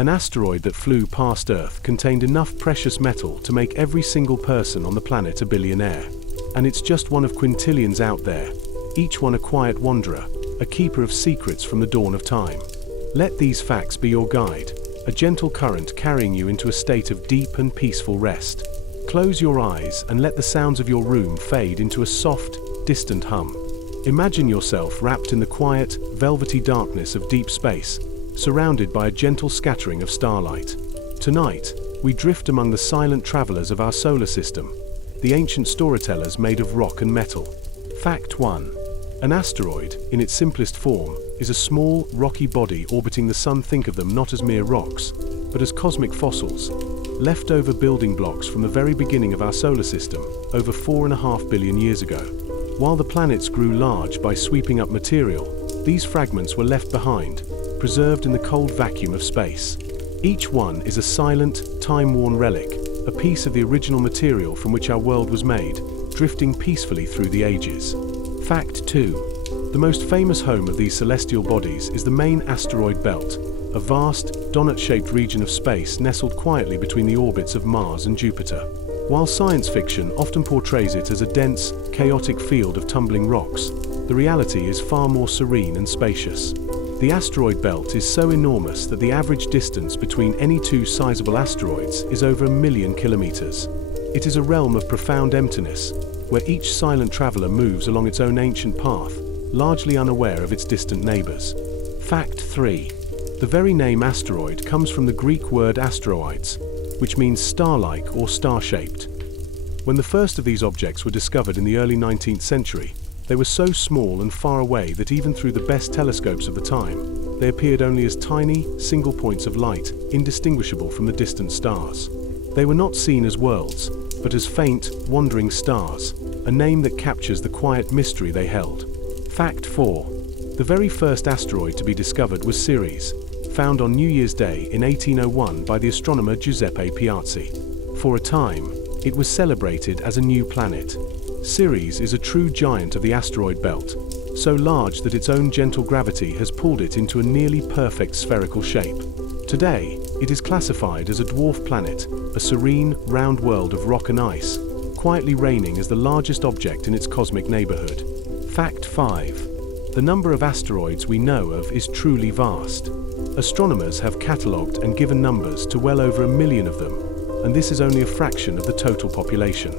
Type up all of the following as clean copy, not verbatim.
An asteroid that flew past Earth contained enough precious metal to make every single person on the planet a billionaire. And it's just one of quintillions out there, each one a quiet wanderer, a keeper of secrets from the dawn of time. Let these facts be your guide, a gentle current carrying you into a state of deep and peaceful rest. Close your eyes and let the sounds of your room fade into a soft, distant hum. Imagine yourself wrapped in the quiet, velvety darkness of deep space, surrounded by a gentle scattering of starlight. Tonight, we drift among the silent travelers of our solar system, the ancient storytellers made of rock and metal. Fact 1. An asteroid, in its simplest form, is a small, rocky body orbiting the Sun. Think of them not as mere rocks, but as cosmic fossils, leftover building blocks from the very beginning of our solar system, over 4.5 billion years ago. While the planets grew large by sweeping up material, these fragments were left behind, preserved in the cold vacuum of space. Each one is a silent, time-worn relic, a piece of the original material from which our world was made, drifting peacefully through the ages. Fact 2. The most famous home of these celestial bodies is the main asteroid belt, a vast, donut-shaped region of space nestled quietly between the orbits of Mars and Jupiter. While science fiction often portrays it as a dense, chaotic field of tumbling rocks, the reality is far more serene and spacious. The asteroid belt is so enormous that the average distance between any two sizable asteroids is over 1 million kilometers. It is a realm of profound emptiness, where each silent traveler moves along its own ancient path, largely unaware of its distant neighbors. Fact 3. The very name asteroid comes from the Greek word asteroids, which means star-like or star-shaped. When the first of these objects were discovered in the early 19th century, they were so small and far away that even through the best telescopes of the time, they appeared only as tiny, single points of light, indistinguishable from the distant stars. They were not seen as worlds, but as faint, wandering stars, a name that captures the quiet mystery they held. Fact 4. The very first asteroid to be discovered was Ceres, found on New Year's Day in 1801 by the astronomer Giuseppe Piazzi. For a time, it was celebrated as a new planet. Ceres is a true giant of the asteroid belt, so large that its own gentle gravity has pulled it into a nearly perfect spherical shape. Today, it is classified as a dwarf planet, a serene, round world of rock and ice, quietly reigning as the largest object in its cosmic neighborhood. Fact 5. The number of asteroids we know of is truly vast. Astronomers have catalogued and given numbers to well over 1 million of them, and this is only a fraction of the total population.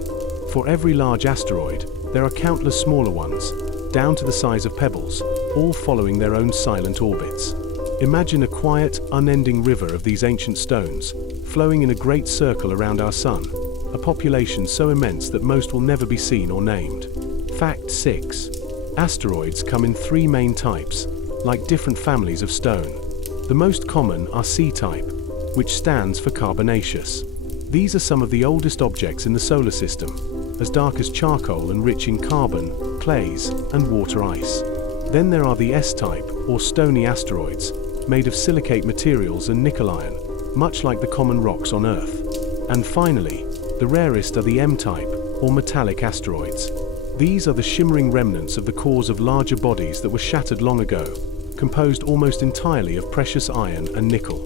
For every large asteroid, there are countless smaller ones, down to the size of pebbles, all following their own silent orbits. Imagine a quiet, unending river of these ancient stones, flowing in a great circle around our Sun, a population so immense that most will never be seen or named. Fact 6. Asteroids come in 3 main types, like different families of stone. The most common are C-type, which stands for carbonaceous. These are some of the oldest objects in the solar system, as dark as charcoal and rich in carbon, clays, and water ice. Then there are the S-type, or stony asteroids, made of silicate materials and nickel iron, much like the common rocks on Earth. And finally, the rarest are the M-type, or metallic asteroids. These are the shimmering remnants of the cores of larger bodies that were shattered long ago, composed almost entirely of precious iron and nickel.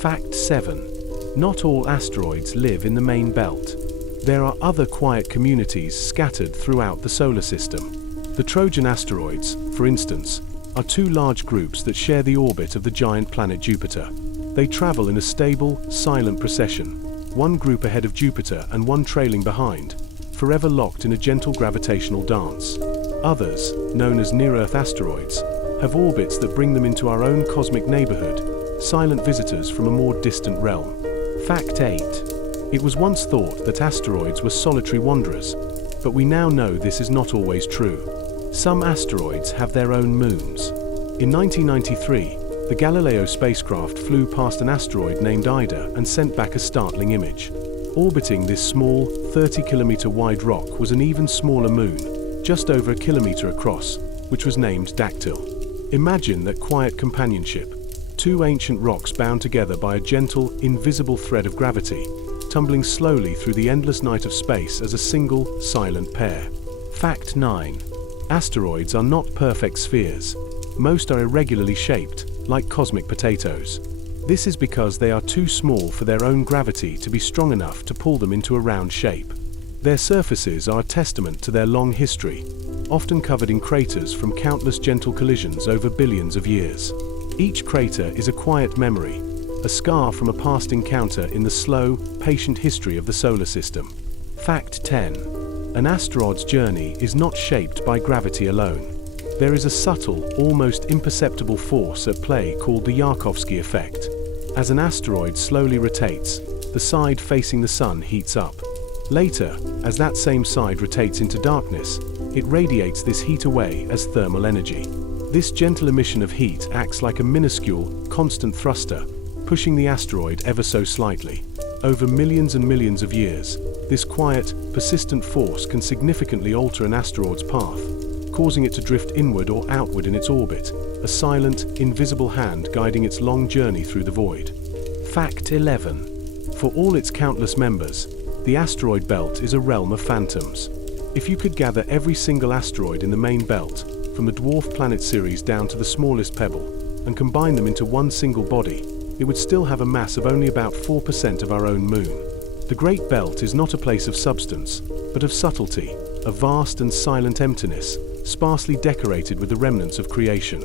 Fact 7. Not all asteroids live in the main belt. There are other quiet communities scattered throughout the solar system. The Trojan asteroids, for instance, are 2 large groups that share the orbit of the giant planet Jupiter. They travel in a stable, silent procession, one group ahead of Jupiter and one trailing behind, forever locked in a gentle gravitational dance. Others, known as near-Earth asteroids, have orbits that bring them into our own cosmic neighborhood, silent visitors from a more distant realm. Fact 8. It was once thought that asteroids were solitary wanderers, but we now know this is not always true. Some asteroids have their own moons. In 1993, the Galileo spacecraft flew past an asteroid named Ida and sent back a startling image. Orbiting this small, 30-kilometer wide rock was an even smaller moon, just over a kilometer across, which was named Dactyl. Imagine that quiet companionship. 2 ancient rocks bound together by a gentle, invisible thread of gravity, tumbling slowly through the endless night of space as a single, silent pair. Fact 9. Asteroids are not perfect spheres. Most are irregularly shaped, like cosmic potatoes. This is because they are too small for their own gravity to be strong enough to pull them into a round shape. Their surfaces are a testament to their long history, often covered in craters from countless gentle collisions over billions of years. Each crater is a quiet memory, a scar from a past encounter in the slow, patient history of the solar system. Fact 10. An asteroid's journey is not shaped by gravity alone. There is a subtle, almost imperceptible force at play called the Yarkovsky effect. As an asteroid slowly rotates, the side facing the sun heats up. Later, as that same side rotates into darkness, it radiates this heat away as thermal energy. This gentle emission of heat acts like a minuscule, constant thruster, pushing the asteroid ever so slightly. Over millions and millions of years, this quiet, persistent force can significantly alter an asteroid's path, causing it to drift inward or outward in its orbit, a silent, invisible hand guiding its long journey through the void. Fact 11. For all its countless members, the asteroid belt is a realm of phantoms. If you could gather every single asteroid in the main belt, from the dwarf planet series down to the smallest pebble, and combine them into one single body, it would still have a mass of only about 4% of our own moon. The Great Belt is not a place of substance, but of subtlety, a vast and silent emptiness, sparsely decorated with the remnants of creation.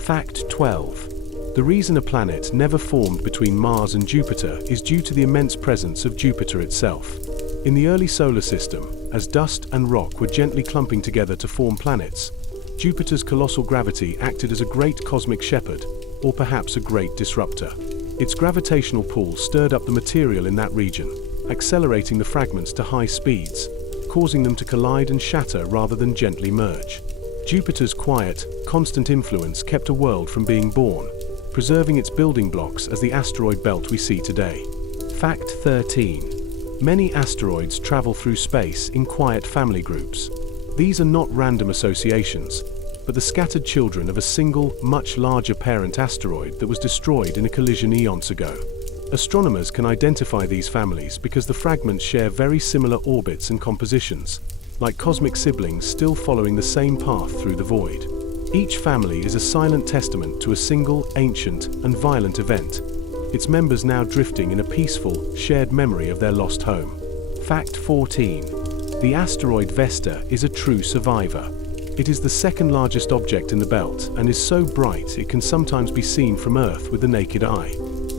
Fact 12. The reason a planet never formed between Mars and Jupiter is due to the immense presence of Jupiter itself. In the early solar system, as dust and rock were gently clumping together to form planets, Jupiter's colossal gravity acted as a great cosmic shepherd, or perhaps a great disruptor. Its gravitational pull stirred up the material in that region, accelerating the fragments to high speeds, causing them to collide and shatter rather than gently merge. Jupiter's quiet, constant influence kept a world from being born, preserving its building blocks as the asteroid belt we see today. Fact 13. Many asteroids travel through space in quiet family groups. These are not random associations, but the scattered children of a single, much larger parent asteroid that was destroyed in a collision eons ago. Astronomers can identify these families because the fragments share very similar orbits and compositions, like cosmic siblings still following the same path through the void. Each family is a silent testament to a single, ancient, and violent event, its members now drifting in a peaceful, shared memory of their lost home. Fact 14. The asteroid Vesta is a true survivor. It is the second largest object in the belt and is so bright it can sometimes be seen from Earth with the naked eye.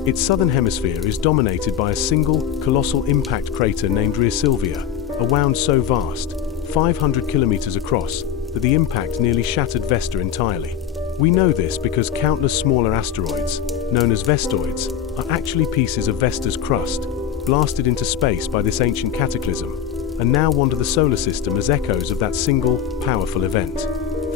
Its southern hemisphere is dominated by a single, colossal impact crater named Rhea Silvia, a wound so vast, 500 kilometers across, that the impact nearly shattered Vesta entirely. We know this because countless smaller asteroids, known as vestoids, are actually pieces of Vesta's crust, blasted into space by this ancient cataclysm, and now wander the solar system as echoes of that single, powerful event.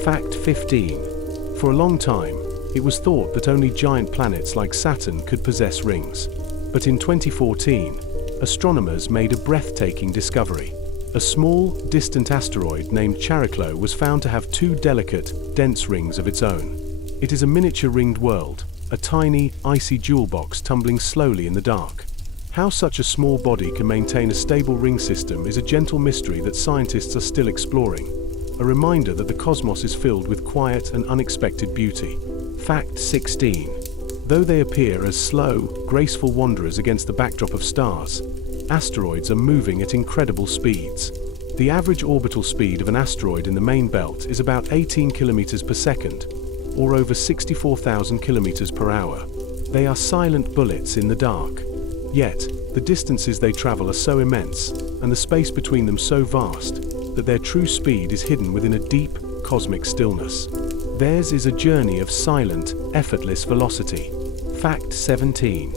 Fact 15. For a long time, it was thought that only giant planets like Saturn could possess rings. But in 2014, astronomers made a breathtaking discovery. A small, distant asteroid named Chariklo was found to have two delicate, dense rings of its own. It is a miniature ringed world, a tiny, icy jewel box tumbling slowly in the dark. How such a small body can maintain a stable ring system is a gentle mystery that scientists are still exploring, a reminder that the cosmos is filled with quiet and unexpected beauty. Fact 16. Though they appear as slow, graceful wanderers against the backdrop of stars, asteroids are moving at incredible speeds. The average orbital speed of an asteroid in the main belt is about 18 kilometers per second, or over 64,000 kilometers per hour. They are silent bullets in the dark. Yet, the distances they travel are so immense, and the space between them so vast, that their true speed is hidden within a deep, cosmic stillness. Theirs is a journey of silent, effortless velocity. Fact 17.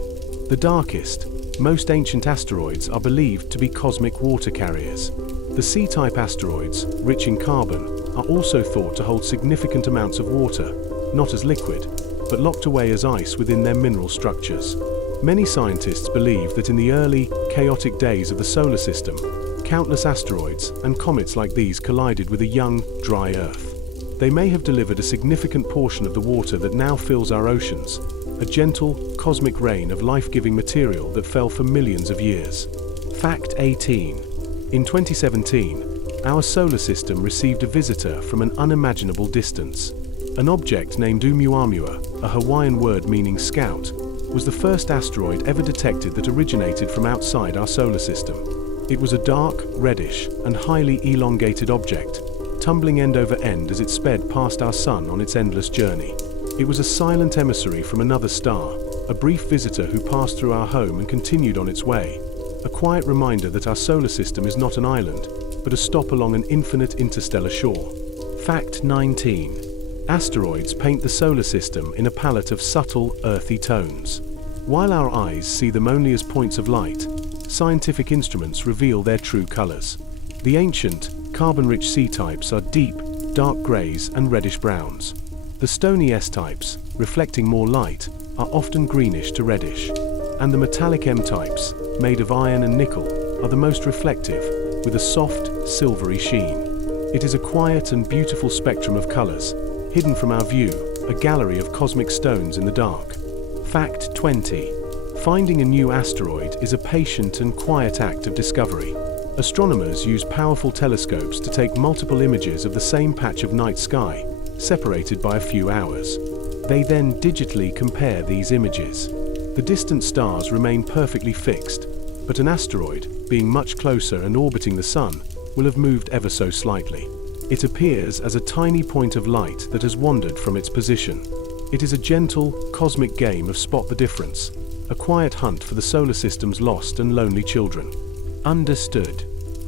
The darkest, most ancient asteroids are believed to be cosmic water carriers. The C-type asteroids, rich in carbon, are also thought to hold significant amounts of water, not as liquid, but locked away as ice within their mineral structures. Many scientists believe that in the early, chaotic days of the solar system, countless asteroids and comets like these collided with a young, dry Earth. They may have delivered a significant portion of the water that now fills our oceans, a gentle, cosmic rain of life-giving material that fell for millions of years. Fact 18. In 2017, our solar system received a visitor from an unimaginable distance. An object named Oumuamua, a Hawaiian word meaning scout, was the first asteroid ever detected that originated from outside our solar system. It was a dark, reddish, and highly elongated object, tumbling end over end as it sped past our sun on its endless journey. It was a silent emissary from another star, a brief visitor who passed through our home and continued on its way. A quiet reminder that our solar system is not an island, but a stop along an infinite interstellar shore. Fact 19. Asteroids paint the solar system in a palette of subtle, earthy tones. While our eyes see them only as points of light, scientific instruments reveal their true colors. The ancient, carbon-rich C-types are deep, dark grays and reddish browns. The stony S-types, reflecting more light, are often greenish to reddish. And the metallic M-types, made of iron and nickel, are the most reflective, with a soft, silvery sheen. It is a quiet and beautiful spectrum of colors, hidden from our view, a gallery of cosmic stones in the dark. Fact 20. Finding a new asteroid is a patient and quiet act of discovery. Astronomers use powerful telescopes to take multiple images of the same patch of night sky, separated by a few hours. They then digitally compare these images. The distant stars remain perfectly fixed, but an asteroid, being much closer and orbiting the Sun, will have moved ever so slightly. It appears as a tiny point of light that has wandered from its position. It is a gentle, cosmic game of spot the difference, a quiet hunt for the solar system's lost and lonely children. Understood.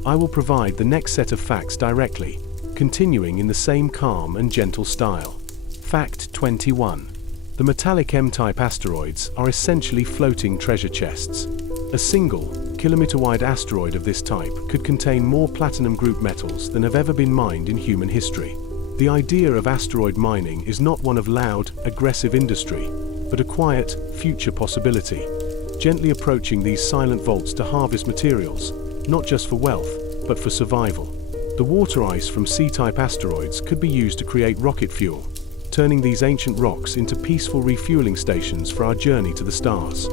I will provide the next set of facts directly, continuing in the same calm and gentle style. Fact 21. The metallic M-type asteroids are essentially floating treasure chests. A single, kilometer-wide asteroid of this type could contain more platinum group metals than have ever been mined in human history. The idea of asteroid mining is not one of loud, aggressive industry, but a quiet, future possibility, gently approaching these silent vaults to harvest materials, not just for wealth, but for survival. The water ice from C-type asteroids could be used to create rocket fuel, turning these ancient rocks into peaceful refueling stations for our journey to the stars.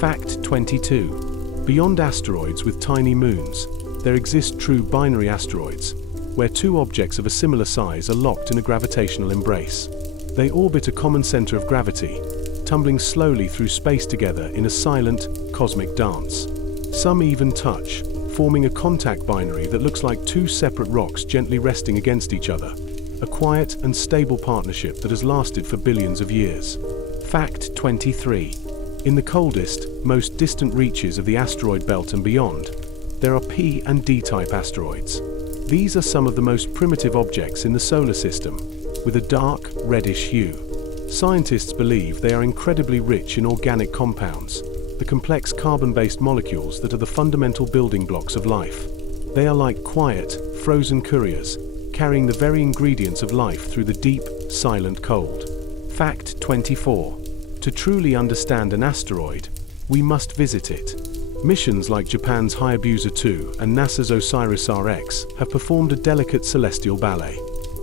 Fact 22. Beyond asteroids with tiny moons, there exist true binary asteroids, where two objects of a similar size are locked in a gravitational embrace. They orbit a common center of gravity, tumbling slowly through space together in a silent, cosmic dance. Some even touch, forming a contact binary that looks like two separate rocks gently resting against each other. A quiet and stable partnership that has lasted for billions of years. Fact 23. In the coldest, most distant reaches of the asteroid belt and beyond, there are P and D-type asteroids. These are some of the most primitive objects in the solar system, with a dark, reddish hue. Scientists believe they are incredibly rich in organic compounds, the complex carbon-based molecules that are the fundamental building blocks of life. They are like quiet, frozen couriers, carrying the very ingredients of life through the deep, silent cold. Fact 24. To truly understand an asteroid, we must visit it. Missions like Japan's Hayabusa 2 and NASA's OSIRIS-RX have performed a delicate celestial ballet.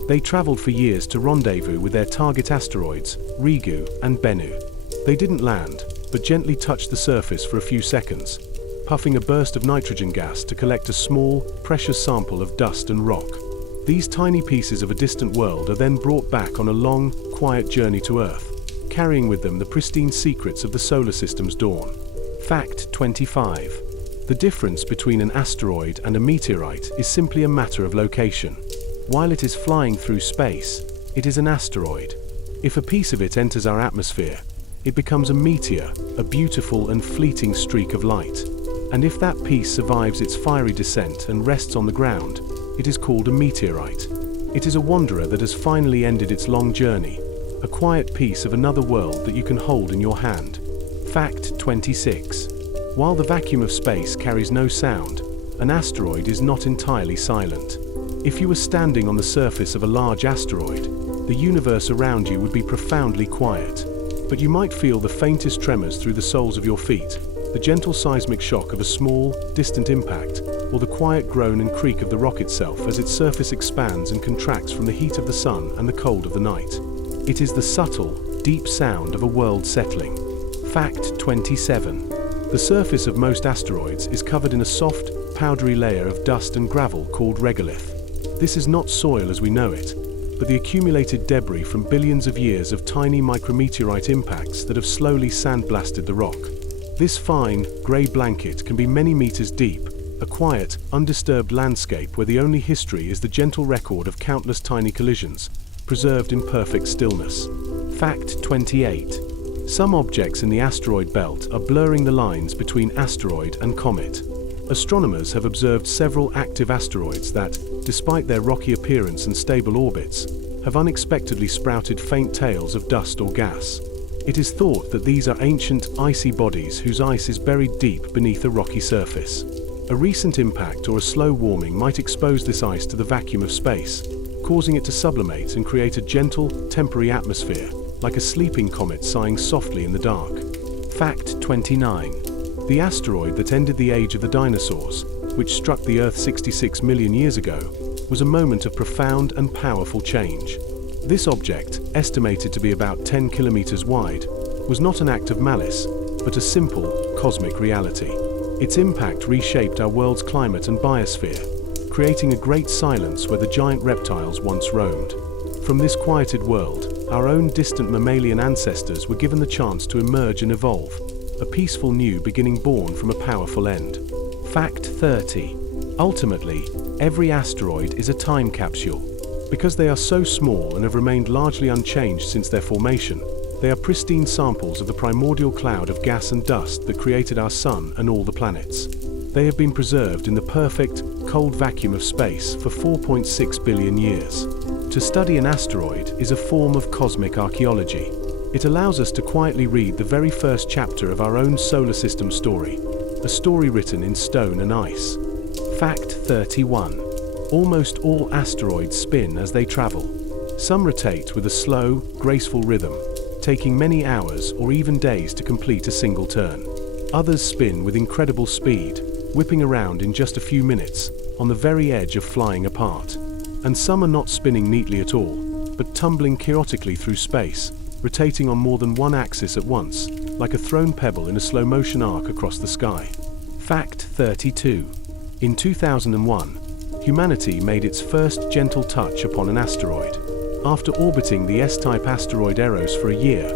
They traveled for years to rendezvous with their target asteroids, Ryugu and Bennu. They didn't land, but gently touched the surface for a few seconds, puffing a burst of nitrogen gas to collect a small, precious sample of dust and rock. These tiny pieces of a distant world are then brought back on a long, quiet journey to Earth, carrying with them the pristine secrets of the solar system's dawn. Fact 25. The difference between an asteroid and a meteorite is simply a matter of location. While it is flying through space, it is an asteroid. If a piece of it enters our atmosphere, it becomes a meteor, a beautiful and fleeting streak of light. And if that piece survives its fiery descent and rests on the ground, it is called a meteorite. It is a wanderer that has finally ended its long journey, a quiet piece of another world that you can hold in your hand. Fact 26. While the vacuum of space carries no sound, an asteroid is not entirely silent. If you were standing on the surface of a large asteroid, the universe around you would be profoundly quiet. But you might feel the faintest tremors through the soles of your feet, the gentle seismic shock of a small, distant impact, or the quiet groan and creak of the rock itself as its surface expands and contracts from the heat of the sun and the cold of the night. It is the subtle, deep sound of a world settling. Fact 27. The surface of most asteroids is covered in a soft, powdery layer of dust and gravel called regolith. This is not soil as we know it. but the accumulated debris from billions of years of tiny micrometeorite impacts that have slowly sandblasted the rock. This fine, grey blanket can be many meters deep, a quiet, undisturbed landscape where the only history is the gentle record of countless tiny collisions, preserved in perfect stillness. Fact 28. Some objects in the asteroid belt are blurring the lines between asteroid and comet. Astronomers have observed several active asteroids that, despite their rocky appearance and stable orbits, have unexpectedly sprouted faint tails of dust or gas. It is thought that these are ancient, icy bodies whose ice is buried deep beneath a rocky surface. A recent impact or a slow warming might expose this ice to the vacuum of space, causing it to sublimate and create a gentle, temporary atmosphere, like a sleeping comet sighing softly in the dark. Fact 29. The asteroid that ended the age of the dinosaurs, which struck the Earth 66 million years ago, was a moment of profound and powerful change. This object, estimated to be about 10 kilometers wide, was not an act of malice, but a simple, cosmic reality. Its impact reshaped our world's climate and biosphere, creating a great silence where the giant reptiles once roamed. From this quieted world, our own distant mammalian ancestors were given the chance to emerge and evolve, a peaceful new beginning born from a powerful end. Fact 30. Ultimately, every asteroid is a time capsule. Because they are so small and have remained largely unchanged since their formation, they are pristine samples of the primordial cloud of gas and dust that created our Sun and all the planets. They have been preserved in the perfect, cold vacuum of space for 4.6 billion years. To study an asteroid is a form of cosmic archaeology. It allows us to quietly read the very first chapter of our own solar system story, a story written in stone and ice. Fact 31. Almost all asteroids spin as they travel. Some rotate with a slow, graceful rhythm, taking many hours or even days to complete a single turn. Others spin with incredible speed, whipping around in just a few minutes, on the very edge of flying apart. And some are not spinning neatly at all, but tumbling chaotically through space, rotating on more than one axis at once, like a thrown pebble in a slow-motion arc across the sky. Fact 32. In 2001, humanity made its first gentle touch upon an asteroid. After orbiting the S-type asteroid Eros for a year,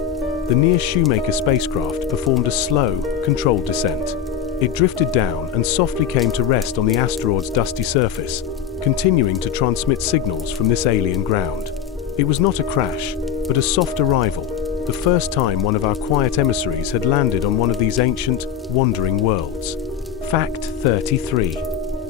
the near Shoemaker spacecraft performed a slow, controlled descent. It drifted down and softly came to rest on the asteroid's dusty surface, continuing to transmit signals from this alien ground. It was not a crash, but a soft arrival, the first time one of our quiet emissaries had landed on one of these ancient, wandering worlds. Fact 33.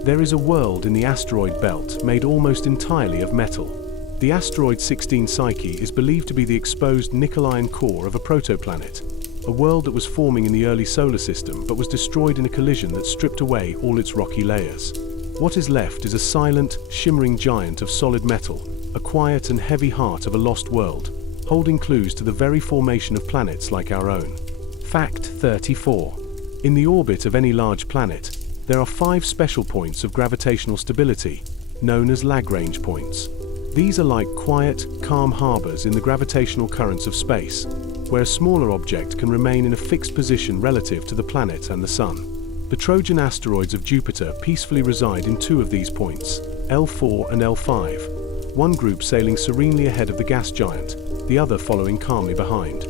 There is a world in the asteroid belt made almost entirely of metal. The asteroid 16 Psyche is believed to be the exposed nickel-iron core of a protoplanet, a world that was forming in the early solar system but was destroyed in a collision that stripped away all its rocky layers. What is left is a silent, shimmering giant of solid metal, a quiet and heavy heart of a lost world, holding clues to the very formation of planets like our own. Fact 34. In the orbit of any large planet, there are 5 special points of gravitational stability, known as Lagrange points. These are like quiet, calm harbors in the gravitational currents of space, where a smaller object can remain in a fixed position relative to the planet and the Sun. The Trojan asteroids of Jupiter peacefully reside in 2 of these points, L4 and L5, one group sailing serenely ahead of the gas giant, the other following calmly behind.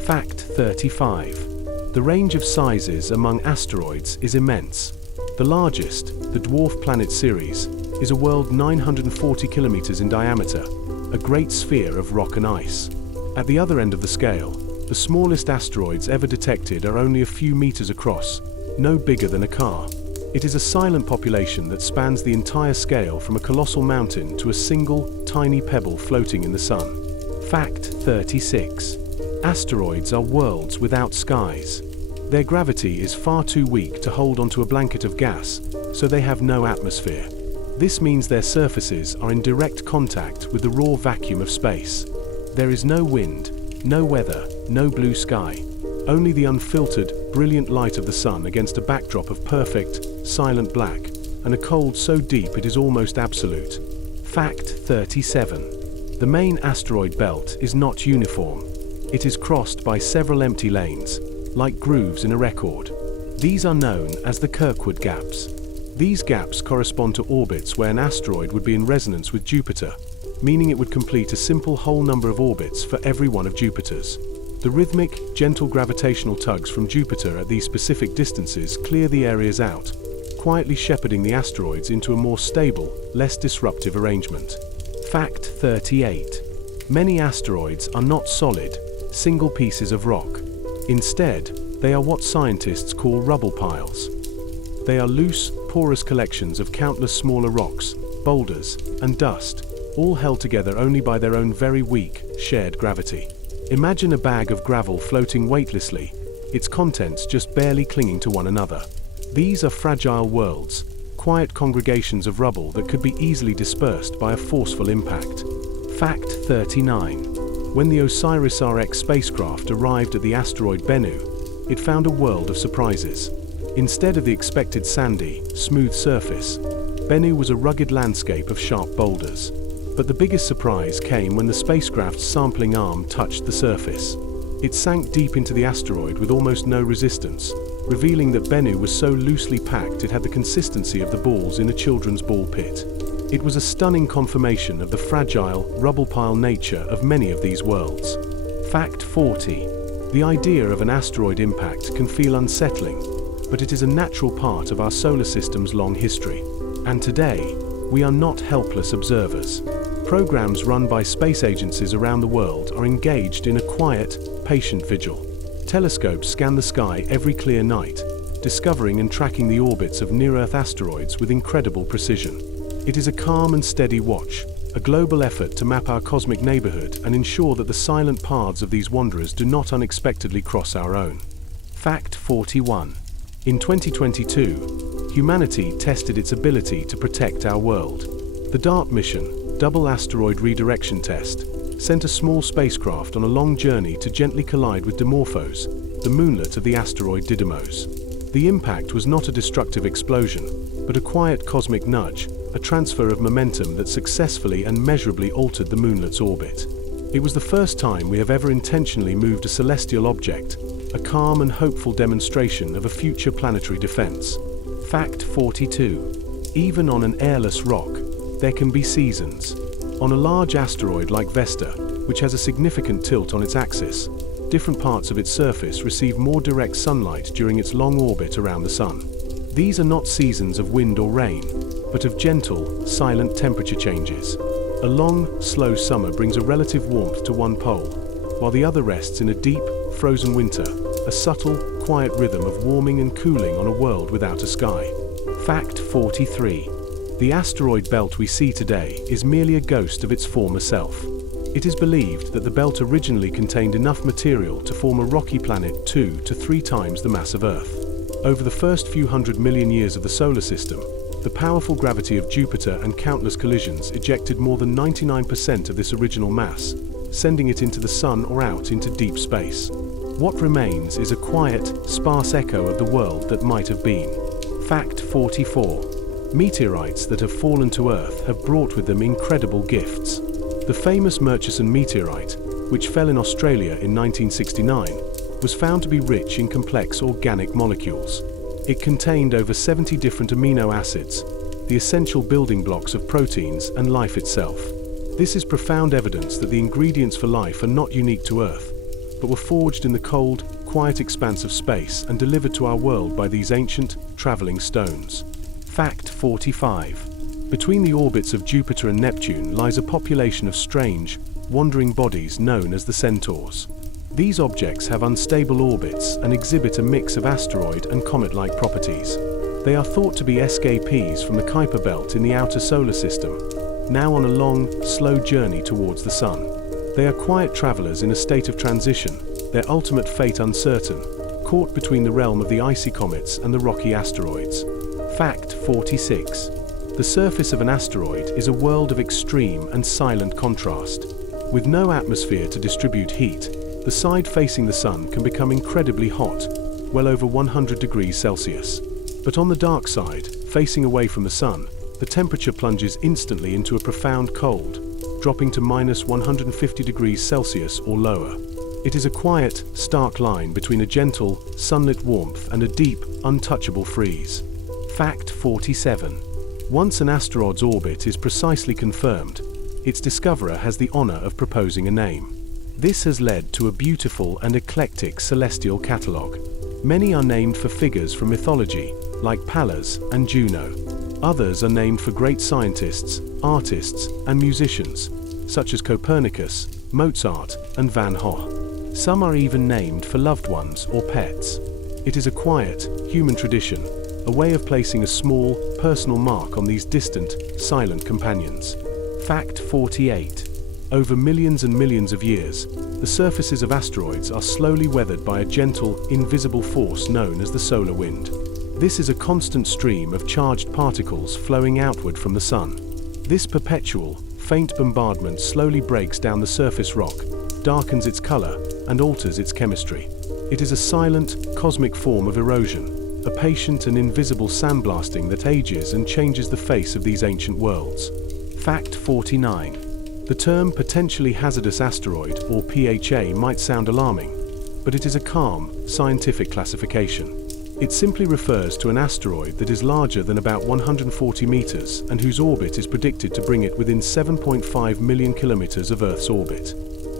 Fact 35. The range of sizes among asteroids is immense. The largest, the Dwarf Planet Ceres, is a world 940 kilometers in diameter, a great sphere of rock and ice. At the other end of the scale, the smallest asteroids ever detected are only a few meters across, no bigger than a car. It is a silent population that spans the entire scale from a colossal mountain to a single, tiny pebble floating in the sun. Fact 36. Asteroids are worlds without skies. Their gravity is far too weak to hold onto a blanket of gas, so they have no atmosphere. This means their surfaces are in direct contact with the raw vacuum of space. There is no wind, no weather, no blue sky, only the unfiltered, brilliant light of the sun against a backdrop of perfect, silent black, and a cold so deep it is almost absolute. Fact 37. The main asteroid belt is not uniform. It is crossed by several empty lanes, like grooves in a record. These are known as the Kirkwood gaps. These gaps correspond to orbits where an asteroid would be in resonance with Jupiter, meaning it would complete a simple whole number of orbits for every one of Jupiter's. The rhythmic, gentle gravitational tugs from Jupiter at these specific distances clear the areas out, quietly shepherding the asteroids into a more stable, less disruptive arrangement. Fact 38. Many asteroids are not solid, single pieces of rock. Instead, they are what scientists call rubble piles. They are loose, porous collections of countless smaller rocks, boulders, and dust, all held together only by their own very weak, shared gravity. Imagine a bag of gravel floating weightlessly, its contents just barely clinging to one another. These are fragile worlds, quiet congregations of rubble that could be easily dispersed by a forceful impact. Fact 39. When the OSIRIS-Rx spacecraft arrived at the asteroid Bennu, it found a world of surprises. Instead of the expected sandy, smooth surface, Bennu was a rugged landscape of sharp boulders. But the biggest surprise came when the spacecraft's sampling arm touched the surface. It sank deep into the asteroid with almost no resistance, revealing that Bennu was so loosely packed it had the consistency of the balls in a children's ball pit. It was a stunning confirmation of the fragile, rubble pile nature of many of these worlds. Fact 40. The idea of an asteroid impact can feel unsettling, but it is a natural part of our solar system's long history. And today, we are not helpless observers. Programs run by space agencies around the world are engaged in a quiet, patient vigil. Telescopes scan the sky every clear night, discovering and tracking the orbits of near-Earth asteroids with incredible precision. It is a calm and steady watch, a global effort to map our cosmic neighborhood and ensure that the silent paths of these wanderers do not unexpectedly cross our own. Fact 41. In 2022, humanity tested its ability to protect our world. The DART mission, Double Asteroid Redirection Test, sent a small spacecraft on a long journey to gently collide with Dimorphos, the moonlet of the asteroid Didymos. The impact was not a destructive explosion, but a quiet cosmic nudge, a transfer of momentum that successfully and measurably altered the moonlet's orbit. It was the first time we have ever intentionally moved a celestial object, a calm and hopeful demonstration of a future planetary defense. Fact 42. Even on an airless rock, there can be seasons. On a large asteroid like Vesta, which has a significant tilt on its axis, different parts of its surface receive more direct sunlight during its long orbit around the Sun. These are not seasons of wind or rain, but of gentle, silent temperature changes. A long, slow summer brings a relative warmth to one pole, while the other rests in a deep, frozen winter, a subtle, quiet rhythm of warming and cooling on a world without a sky. Fact 43. The asteroid belt we see today is merely a ghost of its former self. It is believed that the belt originally contained enough material to form a rocky planet 2 to 3 times the mass of Earth. Over the first few 100 million years of the solar system, the powerful gravity of Jupiter and countless collisions ejected more than 99% of this original mass, sending it into the Sun or out into deep space. What remains is a quiet, sparse echo of the world that might have been. Fact 44. Meteorites that have fallen to Earth have brought with them incredible gifts. The famous Murchison meteorite, which fell in Australia in 1969, was found to be rich in complex organic molecules. It contained over 70 different amino acids, the essential building blocks of proteins and life itself. This is profound evidence that the ingredients for life are not unique to Earth, but were forged in the cold, quiet expanse of space and delivered to our world by these ancient, traveling stones. Fact 45. Between the orbits of Jupiter and Neptune lies a population of strange, wandering bodies known as the Centaurs. These objects have unstable orbits and exhibit a mix of asteroid and comet-like properties. They are thought to be escapees from the Kuiper belt in the outer solar system, now on a long, slow journey towards the Sun. They are quiet travelers in a state of transition, their ultimate fate uncertain, caught between the realm of the icy comets and the rocky asteroids. Fact 46. The surface of an asteroid is a world of extreme and silent contrast. With no atmosphere to distribute heat, the side facing the Sun can become incredibly hot, well over 100 degrees Celsius. But on the dark side, facing away from the Sun, the temperature plunges instantly into a profound cold, dropping to minus 150 degrees Celsius or lower. It is a quiet, stark line between a gentle, sunlit warmth and a deep, untouchable freeze. Fact 47. Once an asteroid's orbit is precisely confirmed, its discoverer has the honor of proposing a name. This has led to a beautiful and eclectic celestial catalogue. Many are named for figures from mythology, like Pallas and Juno. Others are named for great scientists, artists, and musicians, such as Copernicus, Mozart, and Van Gogh. Some are even named for loved ones or pets. It is a quiet, human tradition, a way of placing a small, personal mark on these distant, silent companions. Fact 48. Over millions and millions of years, the surfaces of asteroids are slowly weathered by a gentle, invisible force known as the solar wind. This is a constant stream of charged particles flowing outward from the Sun. This perpetual, faint bombardment slowly breaks down the surface rock, darkens its color, and alters its chemistry. It is a silent, cosmic form of erosion, a patient and invisible sandblasting that ages and changes the face of these ancient worlds. Fact 49. The term potentially hazardous asteroid, or PHA, might sound alarming, but it is a calm, scientific classification. It simply refers to an asteroid that is larger than about 140 meters and whose orbit is predicted to bring it within 7.5 million kilometers of Earth's orbit.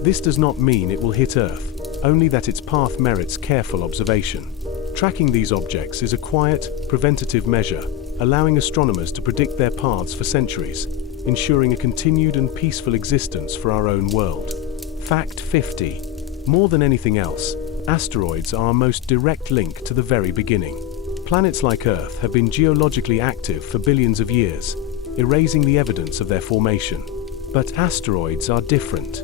This does not mean it will hit Earth, only that its path merits careful observation. Tracking these objects is a quiet, preventative measure, allowing astronomers to predict their paths for centuries, ensuring a continued and peaceful existence for our own world. Fact 50. More than anything else, asteroids are our most direct link to the very beginning. Planets like Earth have been geologically active for billions of years, erasing the evidence of their formation. But asteroids are different.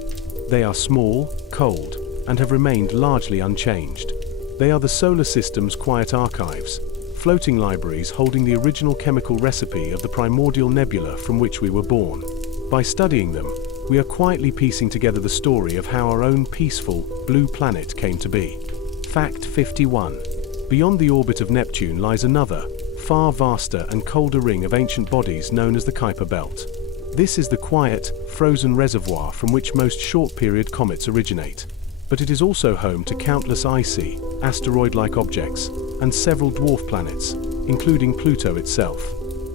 They are small, cold, and have remained largely unchanged. They are the solar system's quiet archives, floating libraries holding the original chemical recipe of the primordial nebula from which we were born. By studying them, we are quietly piecing together the story of how our own peaceful, blue planet came to be. Fact 51. Beyond the orbit of Neptune lies another, far vaster and colder ring of ancient bodies known as the Kuiper Belt. This is the quiet, frozen reservoir from which most short-period comets originate. But it is also home to countless icy, asteroid-like objects, and several dwarf planets, including Pluto itself.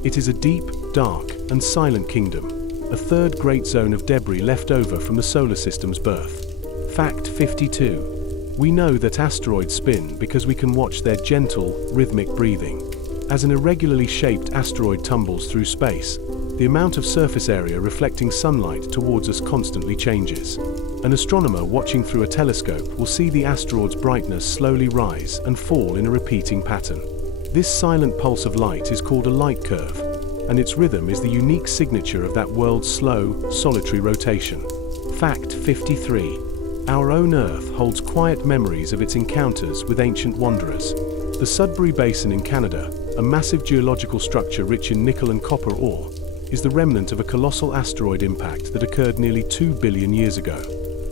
It is a deep, dark, and silent kingdom, a third great zone of debris left over from the solar system's birth. Fact 52. We know that asteroids spin because we can watch their gentle, rhythmic breathing. As an irregularly shaped asteroid tumbles through space, the amount of surface area reflecting sunlight towards us constantly changes. An astronomer watching through a telescope will see the asteroid's brightness slowly rise and fall in a repeating pattern. This silent pulse of light is called a light curve, and its rhythm is the unique signature of that world's slow, solitary rotation. Fact 53. Our own Earth holds quiet memories of its encounters with ancient wanderers. The Sudbury Basin in Canada, a massive geological structure rich in nickel and copper ore, is the remnant of a colossal asteroid impact that occurred nearly 2 billion years ago.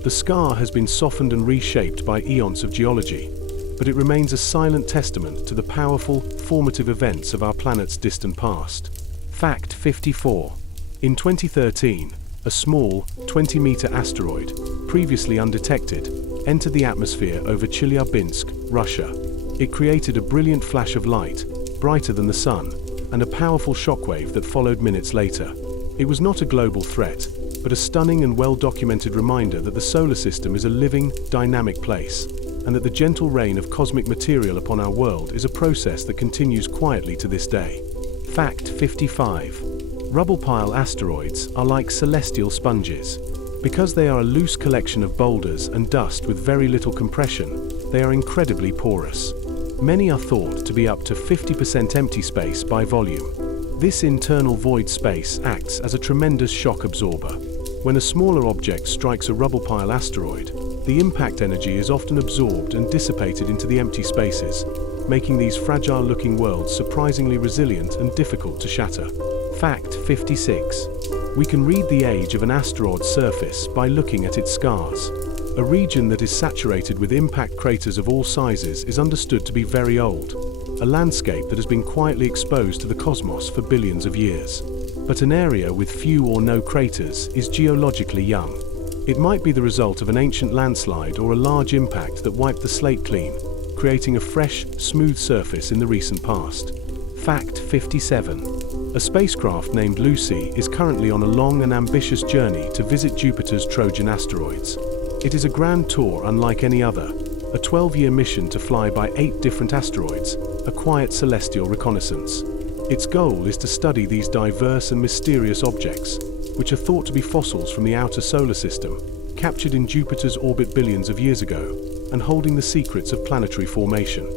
The scar has been softened and reshaped by eons of geology, but it remains a silent testament to the powerful, formative events of our planet's distant past. Fact 54. In 2013, a small, 20-meter asteroid, previously undetected, entered the atmosphere over Chelyabinsk, Russia. It created a brilliant flash of light, brighter than the sun, and a powerful shockwave that followed minutes later. It was not a global threat, but a stunning and well-documented reminder that the solar system is a living, dynamic place, and that the gentle rain of cosmic material upon our world is a process that continues quietly to this day. Fact 55. Rubble pile asteroids are like celestial sponges. Because they are a loose collection of boulders and dust with very little compression, they are incredibly porous. Many are thought to be up to 50% empty space by volume. This internal void space acts as a tremendous shock absorber. When a smaller object strikes a rubble pile asteroid, the impact energy is often absorbed and dissipated into the empty spaces, making these fragile-looking worlds surprisingly resilient and difficult to shatter. Fact 56. We can read the age of an asteroid's surface by looking at its scars. A region that is saturated with impact craters of all sizes is understood to be very old, a landscape that has been quietly exposed to the cosmos for billions of years. But an area with few or no craters is geologically young. It might be the result of an ancient landslide or a large impact that wiped the slate clean, creating a fresh, smooth surface in the recent past. Fact 57. A spacecraft named Lucy is currently on a long and ambitious journey to visit Jupiter's Trojan asteroids. It is a grand tour unlike any other, a 12-year mission to fly by 8 different asteroids, a quiet celestial reconnaissance. Its goal is to study these diverse and mysterious objects, which are thought to be fossils from the outer solar system, captured in Jupiter's orbit billions of years ago, and holding the secrets of planetary formation.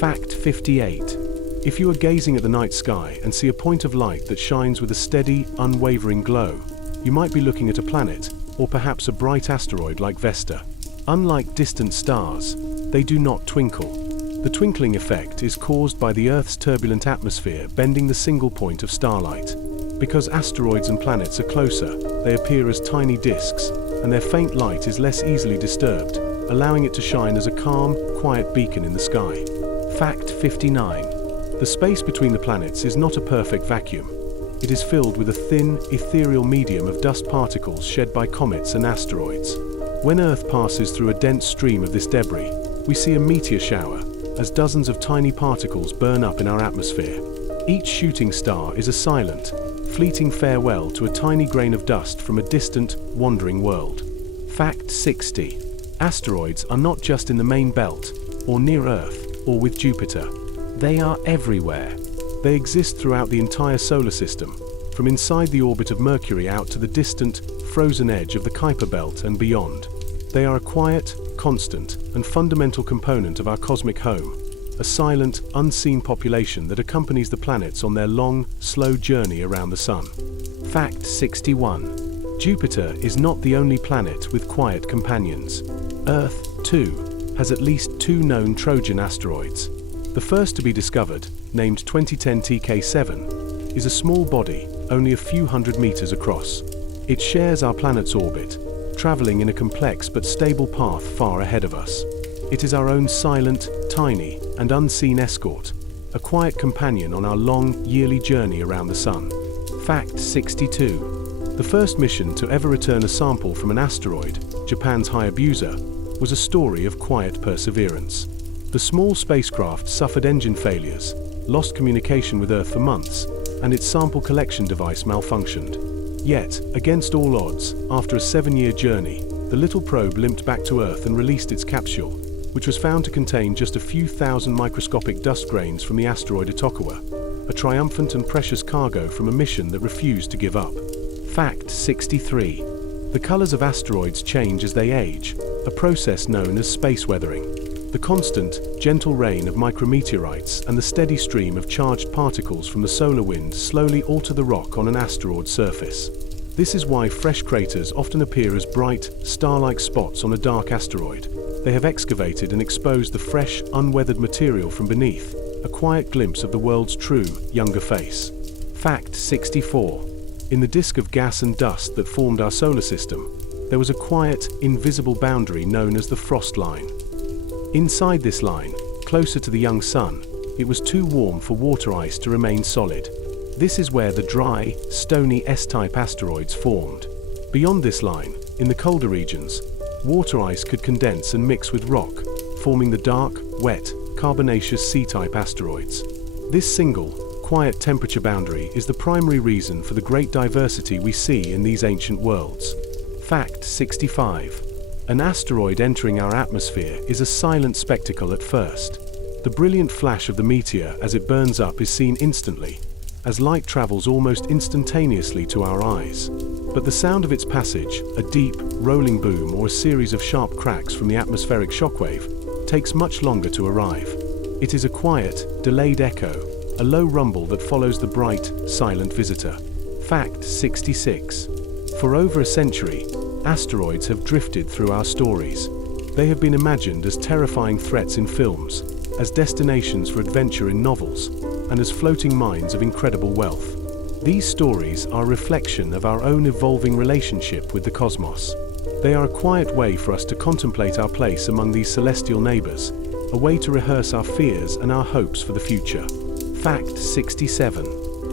Fact 58. If you are gazing at the night sky and see a point of light that shines with a steady, unwavering glow, you might be looking at a planet, or perhaps a bright asteroid like Vesta. Unlike distant stars, they do not twinkle. The twinkling effect is caused by the Earth's turbulent atmosphere bending the single point of starlight. Because asteroids and planets are closer, they appear as tiny disks, and their faint light is less easily disturbed, allowing it to shine as a calm, quiet beacon in the sky. Fact 59. The space between the planets is not a perfect vacuum. It is filled with a thin, ethereal medium of dust particles shed by comets and asteroids. When Earth passes through a dense stream of this debris, we see a meteor shower, as dozens of tiny particles burn up in our atmosphere. Each shooting star is a silent, fleeting farewell to a tiny grain of dust from a distant, wandering world. Fact 60. Asteroids are not just in the main belt, or near Earth, or with Jupiter. They are everywhere. They exist throughout the entire solar system, from inside the orbit of Mercury out to the distant, frozen edge of the Kuiper Belt and beyond. They are a quiet, constant, and fundamental component of our cosmic home, a silent, unseen population that accompanies the planets on their long, slow journey around the Sun. Fact 61. Jupiter is not the only planet with quiet companions. Earth, too, has at least 2 known Trojan asteroids. The first to be discovered, named 2010 TK7, is a small body, only a few hundred meters across. It shares our planet's orbit, traveling in a complex but stable path far ahead of us. It is our own silent, tiny, and unseen escort, a quiet companion on our long, yearly journey around the Sun. Fact 62. The first mission to ever return a sample from an asteroid, Japan's Hayabusa, was a story of quiet perseverance. The small spacecraft suffered engine failures, lost communication with Earth for months, and its sample collection device malfunctioned. Yet, against all odds, after a 7-year journey, the little probe limped back to Earth and released its capsule, which was found to contain just a few thousand microscopic dust grains from the asteroid Itokawa, a triumphant and precious cargo from a mission that refused to give up. Fact 63. The colors of asteroids change as they age, a process known as space weathering. The constant, gentle rain of micrometeorites and the steady stream of charged particles from the solar wind slowly alter the rock on an asteroid's surface. This is why fresh craters often appear as bright, star-like spots on a dark asteroid. They have excavated and exposed the fresh, unweathered material from beneath, a quiet glimpse of the world's true, younger face. Fact 64. In the disk of gas and dust that formed our solar system, there was a quiet, invisible boundary known as the frost line. Inside this line, closer to the young sun, it was too warm for water ice to remain solid. This is where the dry, stony S-type asteroids formed. Beyond this line, in the colder regions, water ice could condense and mix with rock, forming the dark, wet, carbonaceous C-type asteroids. This single, quiet temperature boundary is the primary reason for the great diversity we see in these ancient worlds. Fact 65. An asteroid entering our atmosphere is a silent spectacle at first. The brilliant flash of the meteor as it burns up is seen instantly, as light travels almost instantaneously to our eyes. But the sound of its passage, a deep, rolling boom or a series of sharp cracks from the atmospheric shockwave, takes much longer to arrive. It is a quiet, delayed echo, a low rumble that follows the bright, silent visitor. Fact 66. For over a century, asteroids have drifted through our stories. They have been imagined as terrifying threats in films, as destinations for adventure in novels, and as floating mines of incredible wealth. These stories are a reflection of our own evolving relationship with the cosmos. They are a quiet way for us to contemplate our place among these celestial neighbors, a way to rehearse our fears and our hopes for the future. Fact 67.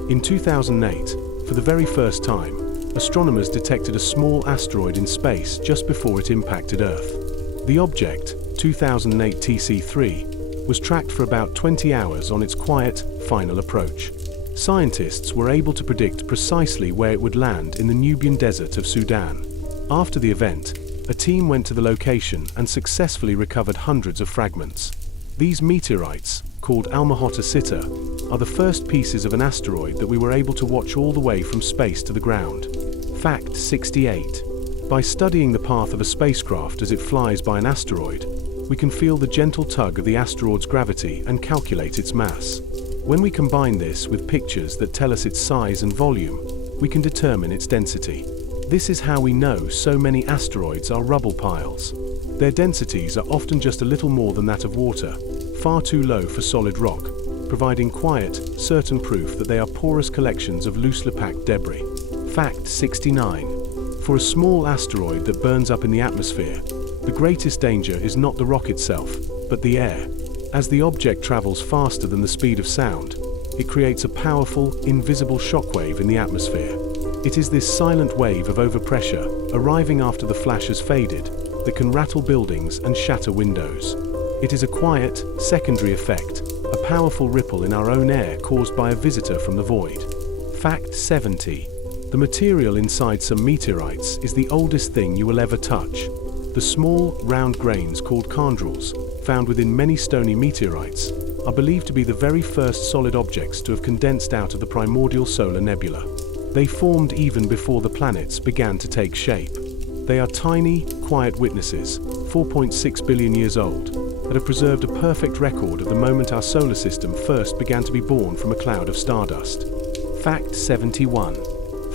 In 2008, for the very first time, astronomers detected a small asteroid in space just before it impacted Earth. The object, 2008 TC3, was tracked for about 20 hours on its quiet, final approach. Scientists were able to predict precisely where it would land in the Nubian desert of Sudan. After the event, a team went to the location and successfully recovered hundreds of fragments. These meteorites, called Almahota Sitta, are the first pieces of an asteroid that we were able to watch all the way from space to the ground. Fact 68. By studying the path of a spacecraft as it flies by an asteroid, we can feel the gentle tug of the asteroid's gravity and calculate its mass. When we combine this with pictures that tell us its size and volume, we can determine its density. This is how we know so many asteroids are rubble piles. Their densities are often just a little more than that of water, far too low for solid rock, providing quiet, certain proof that they are porous collections of loosely packed debris. Fact 69. For a small asteroid that burns up in the atmosphere, the greatest danger is not the rock itself, but the air. As the object travels faster than the speed of sound, it creates a powerful, invisible shockwave in the atmosphere. It is this silent wave of overpressure, arriving after the flash has faded, that can rattle buildings and shatter windows. It is a quiet, secondary effect, a powerful ripple in our own air caused by a visitor from the void. Fact 70. The material inside some meteorites is the oldest thing you will ever touch. The small, round grains called chondrules, found within many stony meteorites, are believed to be the very first solid objects to have condensed out of the primordial solar nebula. They formed even before the planets began to take shape. They are tiny, quiet witnesses, 4.6 billion years old, that have preserved a perfect record of the moment our solar system first began to be born from a cloud of stardust. Fact 71.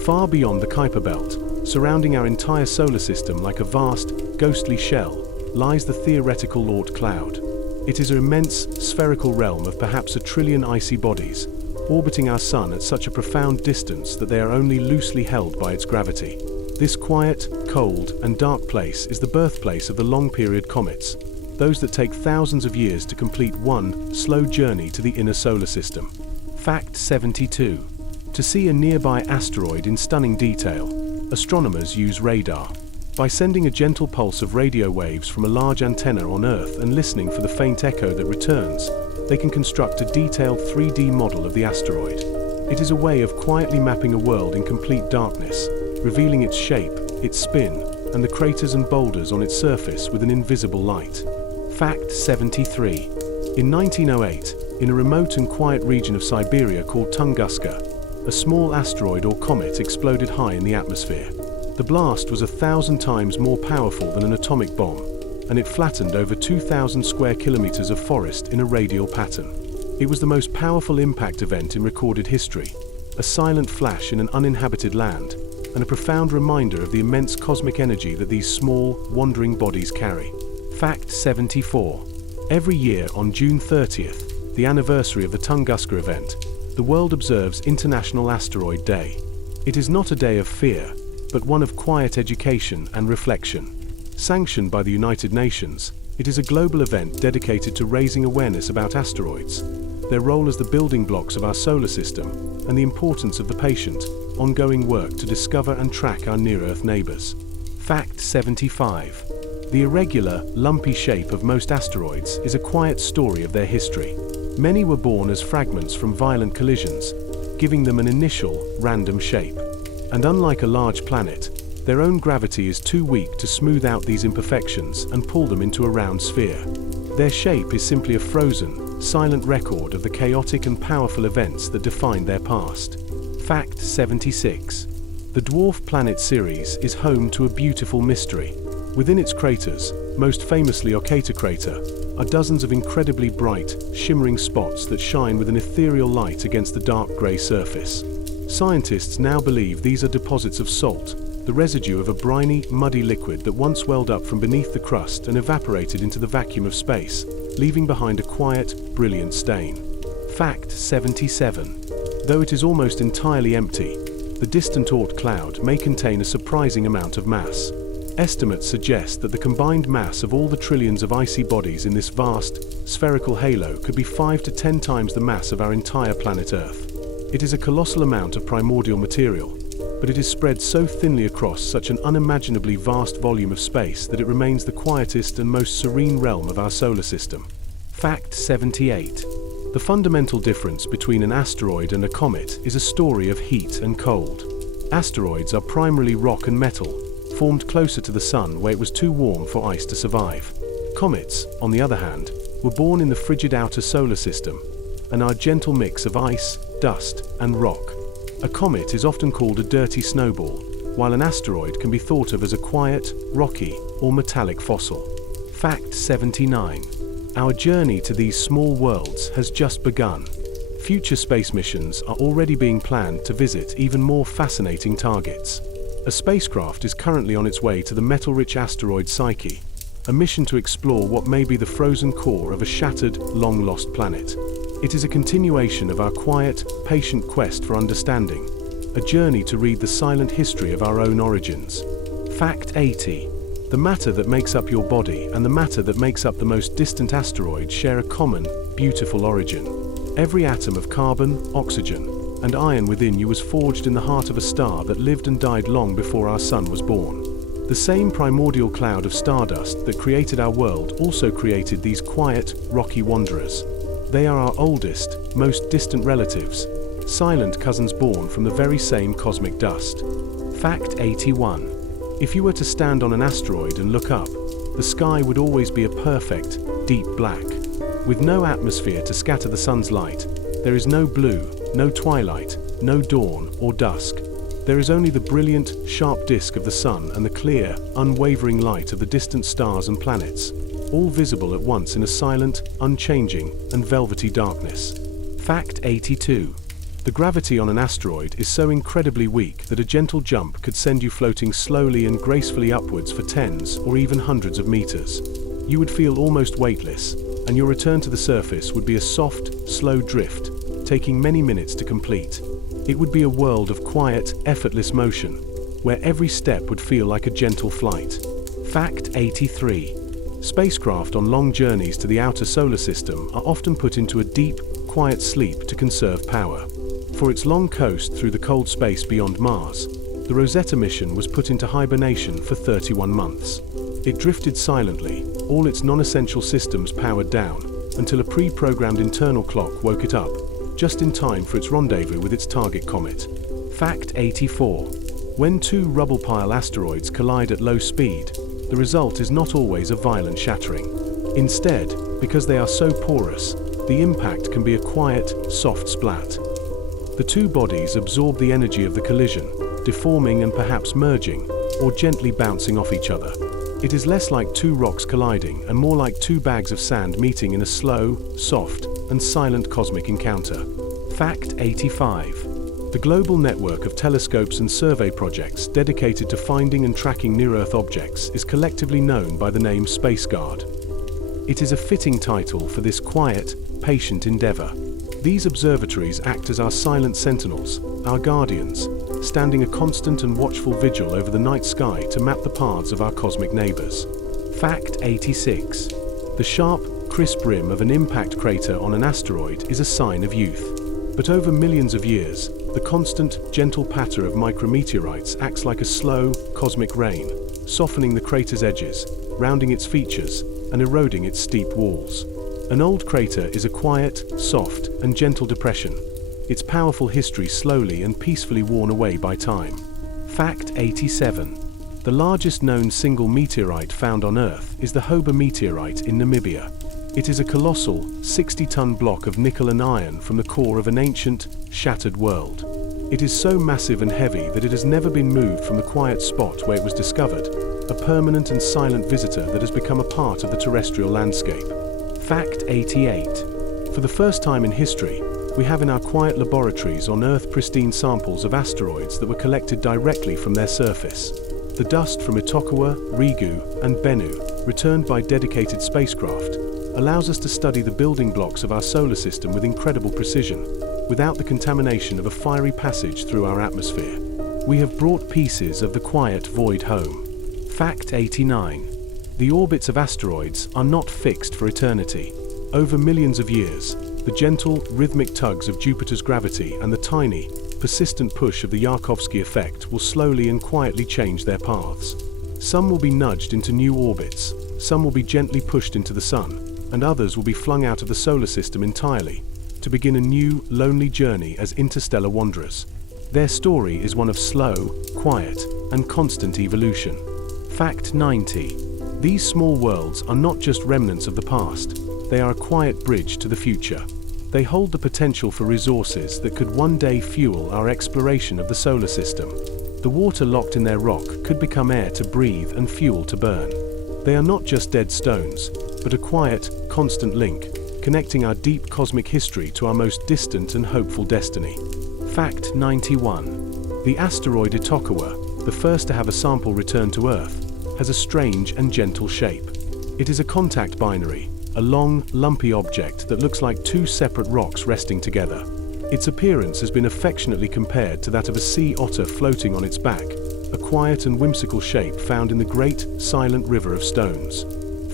Far beyond the Kuiper Belt, surrounding our entire solar system like a vast, ghostly shell, lies the theoretical Oort cloud. It is an immense, spherical realm of perhaps 1 trillion icy bodies, orbiting our sun at such a profound distance that they are only loosely held by its gravity. This quiet, cold, and dark place is the birthplace of the long-period comets, those that take thousands of years to complete one slow journey to the inner solar system. Fact 72. To see a nearby asteroid in stunning detail, astronomers use radar. By sending a gentle pulse of radio waves from a large antenna on Earth and listening for the faint echo that returns, they can construct a detailed 3D model of the asteroid. It is a way of quietly mapping a world in complete darkness, revealing its shape, its spin, and the craters and boulders on its surface with an invisible light. Fact 73. In 1908, in a remote and quiet region of Siberia called Tunguska, a small asteroid or comet exploded high in the atmosphere. The blast was 1,000 times more powerful than an atomic bomb, and it flattened over 2,000 square kilometers of forest in a radial pattern. It was the most powerful impact event in recorded history, a silent flash in an uninhabited land, and a profound reminder of the immense cosmic energy that these small, wandering bodies carry. Fact 74. Every year on June 30th, the anniversary of the Tunguska event, the world observes International Asteroid Day. It is not a day of fear, but one of quiet education and reflection. Sanctioned by the United Nations, it is a global event dedicated to raising awareness about asteroids, their role as the building blocks of our solar system, and the importance of the patient, ongoing work to discover and track our near-Earth neighbors. Fact 75. The irregular, lumpy shape of most asteroids is a quiet story of their history. Many were born as fragments from violent collisions, giving them an initial, random shape. And unlike a large planet, their own gravity is too weak to smooth out these imperfections and pull them into a round sphere. Their shape is simply a frozen, silent record of the chaotic and powerful events that defined their past. Fact 76. The dwarf planet Ceres is home to a beautiful mystery. Within its craters, most famously Ocata crater, are dozens of incredibly bright, shimmering spots that shine with an ethereal light against the dark grey surface. Scientists now believe these are deposits of salt, the residue of a briny, muddy liquid that once welled up from beneath the crust and evaporated into the vacuum of space, leaving behind a quiet, brilliant stain. Fact 77. Though it is almost entirely empty, the distant Oort cloud may contain a surprising amount of mass. Estimates suggest that the combined mass of all the trillions of icy bodies in this vast, spherical halo could be 5 to 10 times the mass of our entire planet Earth. It is a colossal amount of primordial material, but it is spread so thinly across such an unimaginably vast volume of space that it remains the quietest and most serene realm of our solar system. Fact 78. The fundamental difference between an asteroid and a comet is a story of heat and cold. Asteroids are primarily rock and metal, formed closer to the Sun where it was too warm for ice to survive. Comets, on the other hand, were born in the frigid outer solar system and are a gentle mix of ice, dust, and rock. A comet is often called a dirty snowball, while an asteroid can be thought of as a quiet, rocky, or metallic fossil. Fact 79. Our journey to these small worlds has just begun. Future space missions are already being planned to visit even more fascinating targets. A spacecraft is currently on its way to the metal-rich asteroid Psyche, a mission to explore what may be the frozen core of a shattered, long-lost planet. It is a continuation of our quiet, patient quest for understanding, a journey to read the silent history of our own origins. Fact 80. The matter that makes up your body and the matter that makes up the most distant asteroid share a common, beautiful origin. Every atom of carbon, oxygen, and iron within you was forged in the heart of a star that lived and died long before our sun was born. The same primordial cloud of stardust that created our world also created these quiet, rocky wanderers. They are our oldest, most distant relatives, silent cousins born from the very same cosmic dust. Fact 81. If you were to stand on an asteroid and look up, the sky would always be a perfect, deep black. With no atmosphere to scatter the sun's light, there is no blue, no twilight, no dawn or dusk. There is only the brilliant, sharp disk of the sun and the clear, unwavering light of the distant stars and planets, all visible at once in a silent, unchanging, and velvety darkness. Fact 82. The gravity on an asteroid is so incredibly weak that a gentle jump could send you floating slowly and gracefully upwards for tens or even hundreds of meters. You would feel almost weightless, and your return to the surface would be a soft, slow drift, taking many minutes to complete. It would be a world of quiet, effortless motion, where every step would feel like a gentle flight. Fact 83. Spacecraft on long journeys to the outer solar system are often put into a deep, quiet sleep to conserve power. For its long coast through the cold space beyond Mars, the Rosetta mission was put into hibernation for 31 months. It drifted silently, all its non-essential systems powered down, until a pre-programmed internal clock woke it up, just in time for its rendezvous with its target comet. Fact 84. When two rubble pile asteroids collide at low speed, the result is not always a violent shattering. Instead, because they are so porous, the impact can be a quiet, soft splat. The two bodies absorb the energy of the collision, deforming and perhaps merging, or gently bouncing off each other. It is less like two rocks colliding and more like two bags of sand meeting in a slow, soft, and silent cosmic encounter. Fact 85. The global network of telescopes and survey projects dedicated to finding and tracking near-Earth objects is collectively known by the name SpaceGuard. It is a fitting title for this quiet, patient endeavor. These observatories act as our silent sentinels, our guardians, standing a constant and watchful vigil over the night sky to map the paths of our cosmic neighbors. Fact 86. The sharp, crisp rim of an impact crater on an asteroid is a sign of youth. But over millions of years, the constant, gentle patter of micrometeorites acts like a slow, cosmic rain, softening the crater's edges, rounding its features, and eroding its steep walls. An old crater is a quiet, soft, and gentle depression, its powerful history slowly and peacefully worn away by time. Fact 87. The largest known single meteorite found on Earth is the Hoba meteorite in Namibia. It is a colossal, 60-ton block of nickel and iron from the core of an ancient, shattered world. It is so massive and heavy that it has never been moved from the quiet spot where it was discovered, a permanent and silent visitor that has become a part of the terrestrial landscape. Fact 88. For the first time in history, we have in our quiet laboratories on Earth pristine samples of asteroids that were collected directly from their surface. The dust from Itokawa, Ryugu, and Bennu, returned by dedicated spacecraft, allows us to study the building blocks of our solar system with incredible precision, without the contamination of a fiery passage through our atmosphere. We have brought pieces of the quiet void home. Fact 89. The orbits of asteroids are not fixed for eternity. Over millions of years, the gentle, rhythmic tugs of Jupiter's gravity and the tiny, persistent push of the Yarkovsky effect will slowly and quietly change their paths. Some will be nudged into new orbits, some will be gently pushed into the sun, and others will be flung out of the solar system entirely, to begin a new, lonely journey as interstellar wanderers. Their story is one of slow, quiet, and constant evolution. Fact 90. These small worlds are not just remnants of the past, they are a quiet bridge to the future. They hold the potential for resources that could one day fuel our exploration of the solar system. The water locked in their rock could become air to breathe and fuel to burn. They are not just dead stones, but a quiet, constant link, connecting our deep cosmic history to our most distant and hopeful destiny. Fact 91. The asteroid Itokawa, the first to have a sample returned to Earth, has a strange and gentle shape. It is a contact binary, a long, lumpy object that looks like two separate rocks resting together. Its appearance has been affectionately compared to that of a sea otter floating on its back, a quiet and whimsical shape found in the great, silent river of stones.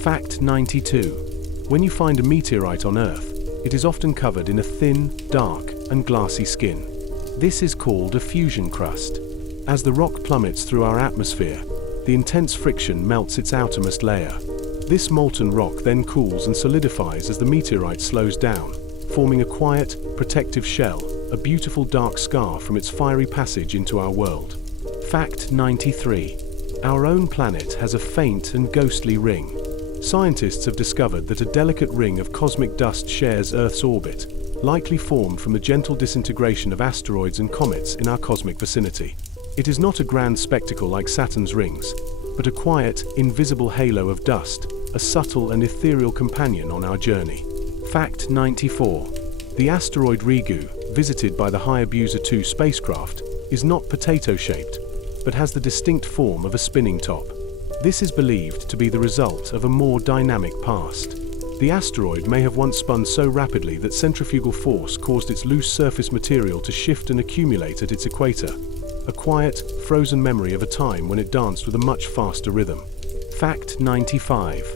Fact 92. When you find a meteorite on Earth, it is often covered in a thin, dark, and glassy skin. This is called a fusion crust. As the rock plummets through our atmosphere, the intense friction melts its outermost layer. This molten rock then cools and solidifies as the meteorite slows down, forming a quiet, protective shell, a beautiful dark scar from its fiery passage into our world. Fact 93. Our own planet has a faint and ghostly ring. Scientists have discovered that a delicate ring of cosmic dust shares Earth's orbit, likely formed from the gentle disintegration of asteroids and comets in our cosmic vicinity. It is not a grand spectacle like Saturn's rings, but a quiet, invisible halo of dust, a subtle and ethereal companion on our journey. Fact 94. The asteroid Ryugu, visited by the Hayabusa 2 spacecraft, is not potato-shaped, but has the distinct form of a spinning top. This is believed to be the result of a more dynamic past. The asteroid may have once spun so rapidly that centrifugal force caused its loose surface material to shift and accumulate at its equator. A quiet, frozen memory of a time when it danced with a much faster rhythm. Fact 95.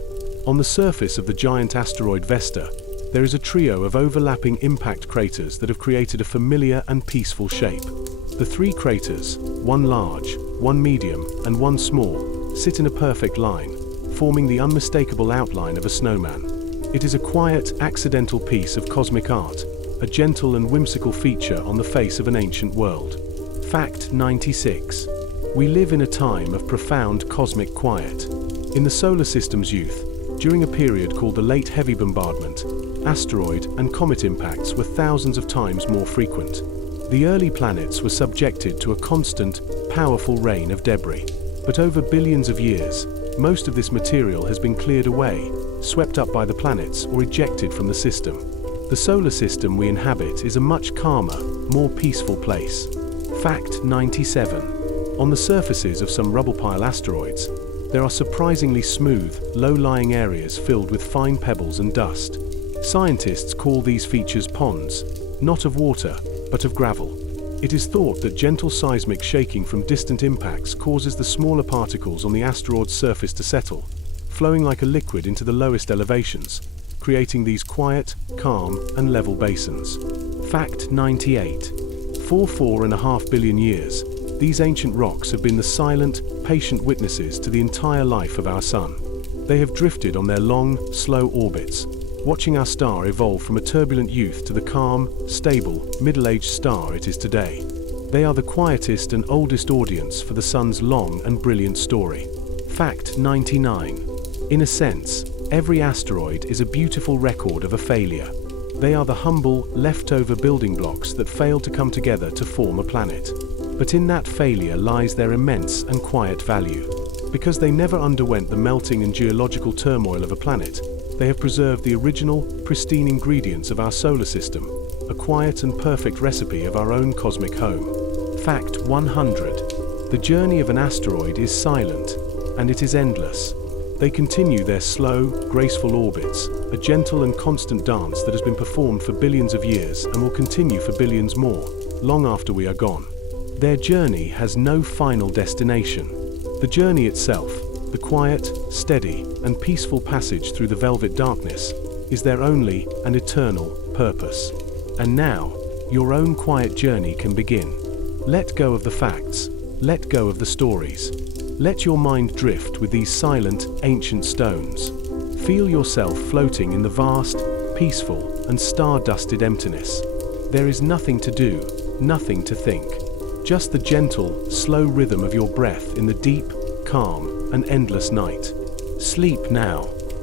On the surface of the giant asteroid Vesta, there is a trio of overlapping impact craters that have created a familiar and peaceful shape. The three craters, one large, one medium, and one small, sit in a perfect line, forming the unmistakable outline of a snowman. It is a quiet, accidental piece of cosmic art, a gentle and whimsical feature on the face of an ancient world. Fact 96. We live in a time of profound cosmic quiet. In the solar system's youth, during a period called the Late Heavy Bombardment, asteroid and comet impacts were thousands of times more frequent. The early planets were subjected to a constant, powerful rain of debris. But over billions of years, most of this material has been cleared away, swept up by the planets or ejected from the system. The solar system we inhabit is a much calmer, more peaceful place. Fact 97. On the surfaces of some rubble pile asteroids, there are surprisingly smooth, low-lying areas filled with fine pebbles and dust. Scientists call these features ponds, not of water, but of gravel. It is thought that gentle seismic shaking from distant impacts causes the smaller particles on the asteroid's surface to settle, flowing like a liquid into the lowest elevations, creating these quiet, calm, and level basins. Fact 98. For 4.5 billion years, these ancient rocks have been the silent, patient witnesses to the entire life of our Sun. They have drifted on their long, slow orbits, watching our star evolve from a turbulent youth to the calm, stable, middle-aged star it is today. They are the quietest and oldest audience for the Sun's long and brilliant story. Fact 99. In a sense, every asteroid is a beautiful record of a failure. They are the humble, leftover building blocks that failed to come together to form a planet. But in that failure lies their immense and quiet value. Because they never underwent the melting and geological turmoil of a planet, they have preserved the original, pristine ingredients of our solar system, a quiet and perfect recipe of our own cosmic home. Fact 100. The journey of an asteroid is silent, and it is endless. They continue their slow, graceful orbits, a gentle and constant dance that has been performed for billions of years and will continue for billions more, long after we are gone. Their journey has no final destination. The journey itself, the quiet, steady, and peaceful passage through the velvet darkness, is their only and eternal purpose. And now, your own quiet journey can begin. Let go of the facts, let go of the stories. Let your mind drift with these silent, ancient stones. Feel yourself floating in the vast, peaceful, and star-dusted emptiness. There is nothing to do, nothing to think. Just the gentle, slow rhythm of your breath in the deep, calm, and endless night. Sleep now.